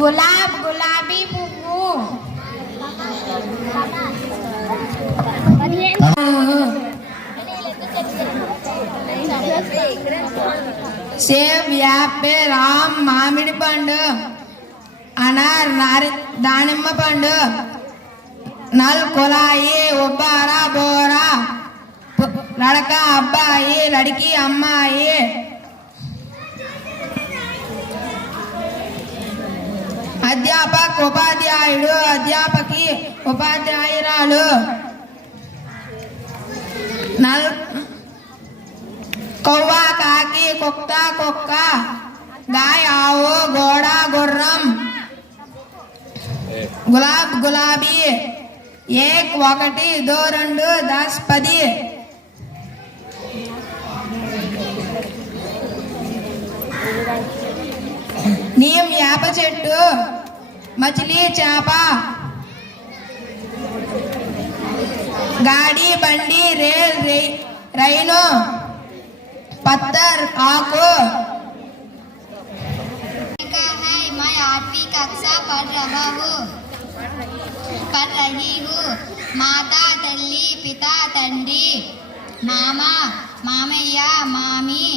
గులాబ్ గులాబీ పువ్వు. సేబ్ యాపిల్ ఆమ్ మామిడి పండు అనార్ దానిమ్మ పండు నల్ కులాయి ఉబ్బారా బోరా లడక అబ్బాయి లడికి అమ్మాయి అధ్యాపక్ ఉపాధ్యాయుడు అధ్యాపకి ఉపాధ్యాయురాలు కౌవా కాకి కుక్క కుక్క గాయ ఆవు గోడ గుర్రం గులాబ్ గులాబీ ఏక్ ఒకటి దో రెండు 10 10 నీమ్ యాప చెట్టు మచిలీ చేప గాడి బండి రేల్ రైలు पत्थर आको। है मैं 8वीं कक्षा पढ़ रही हूँ। माता तल्ली पिता तंड्री मामा मामయ్య मामी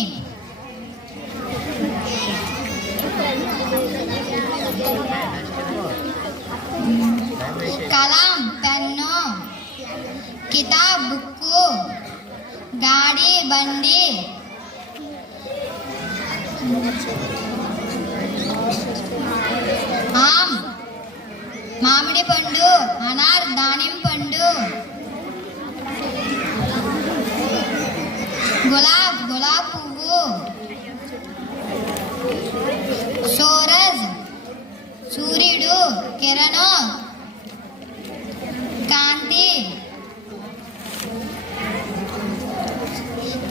कलम पेन्नु किताब बुक्कु गाड़ी बंडी आम मामिडी पंडु अनार दानिम पंडु गुलाब गुलाब पुव्वु सूरज सूर्युडु किरणु कांति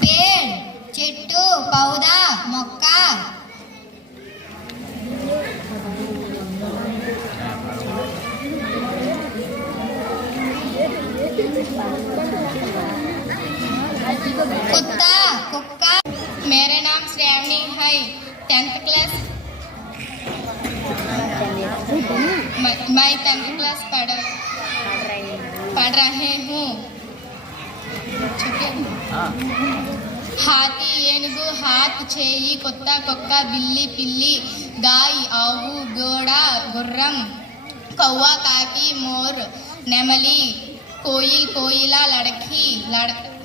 पेड़ చెట్టు పౌదా మొక్క कुत्ता कुक्का। मेरा नाम श्रेयानी है 10th क्लास मैं 10th क्लास पढ़ रहे हूँ। हाथी ఏనుగు हाथ చేయి కుక్క కుక్క బిల్లి పిల్లి గాయ ఆవు గోడ గుర్రం కౌవ కాకి మోర్ నెమలి కోయిల్ కోయిల లడకి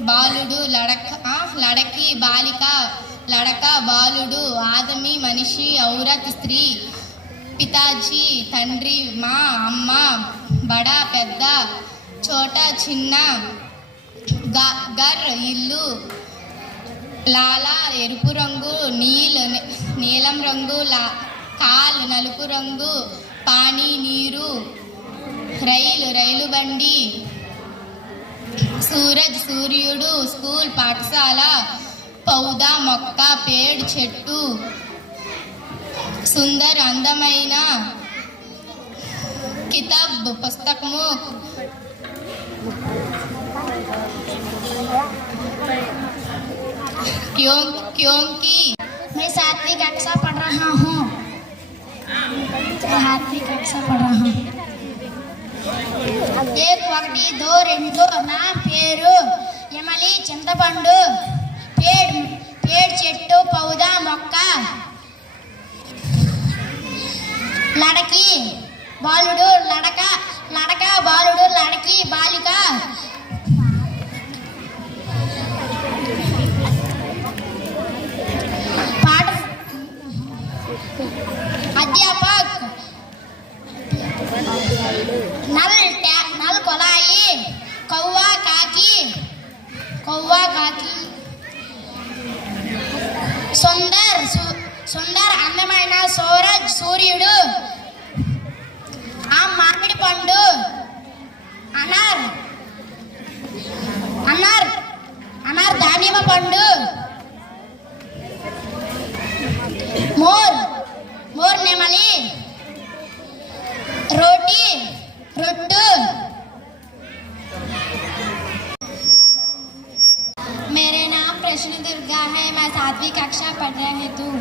బాలుడు లడకి బాలిక లడక బాలుడు ఆదమి మనిషి ఔరత్ స్త్రీ పితాజీ తండ్రి మా అమ్మ బడా పెద్ద చోట చిన్న గర్ ఇల్లు లాలా ఎరుపు రంగు నీలం రంగు కాల్ నలుపు రంగు పానీ నీరు రైలు బండి సూరజ్ సూర్యుడు స్కూల్ పాఠశాల పౌదా మొక్క పేడ్ చెట్టు సుందర్ అందమైన కితాబ్ పుస్తకము क्योंकि मैं 7वीं कक्षा पढ़ रहा हूँ। 7वीं कक्षा पढ़ रहा हूँ। 1 1 2 2 నా పేరు యమలి చింతపండు పేడ్ చెట్టు పౌదా మొక్క లడకి బాలుడు లడక బాలుడు లడకి బాలిక अध्यापक नल कोलाई कौवा काकी सुंदर अंदమైన सूरज सूर्युడు आम मामिडी पंडु अनार दानिम पंडु मोर नेमली रोटी रोट्टू। मेरे नाम प्रश्न दुर्गा है। मैं 7वीं कक्षा पढ़ रही हूँ।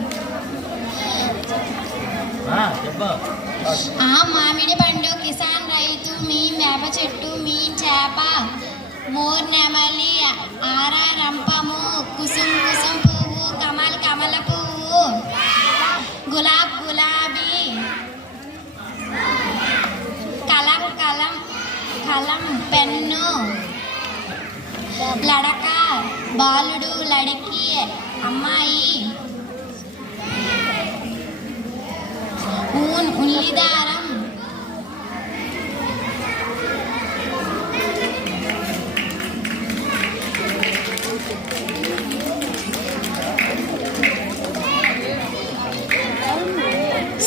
ఆ మామిడి పండు కిసాన్ రైతు మీ వేప చెట్టు మీ చేప మోర్ నెమలి ఆరా రంపము కుసుం కుసుం పువ్వు కమల్ కమల పువ్వు గులాబ్ గులాబీ కలం కలం కలం పెన్ను లడక బాలుడు లడికి అమ్మాయి ఊన్ ఉల్లిదారం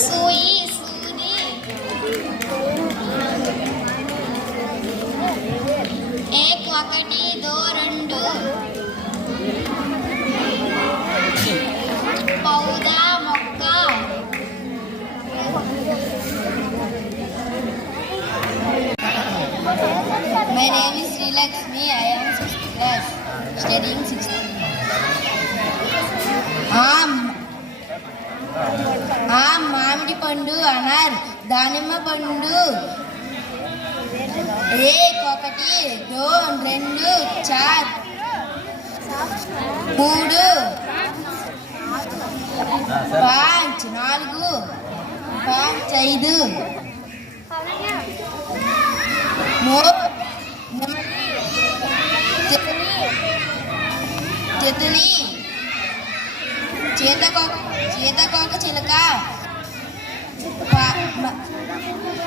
సూయి సూది ఏక్ ఒకటి దో రెండు పౌదా మొక్క My name is Sri Lakshmi. I am 6th class, studying 6th. ఆమ్ మామిడి పండు అనార్ దానిమ్మ పండు ఏక్ ఒకటి దో రెండు చార్ మూడు పాంచ్ నాలుగు పాంచ్ ఐదు మోర్ తితలి చేతకోక చిలక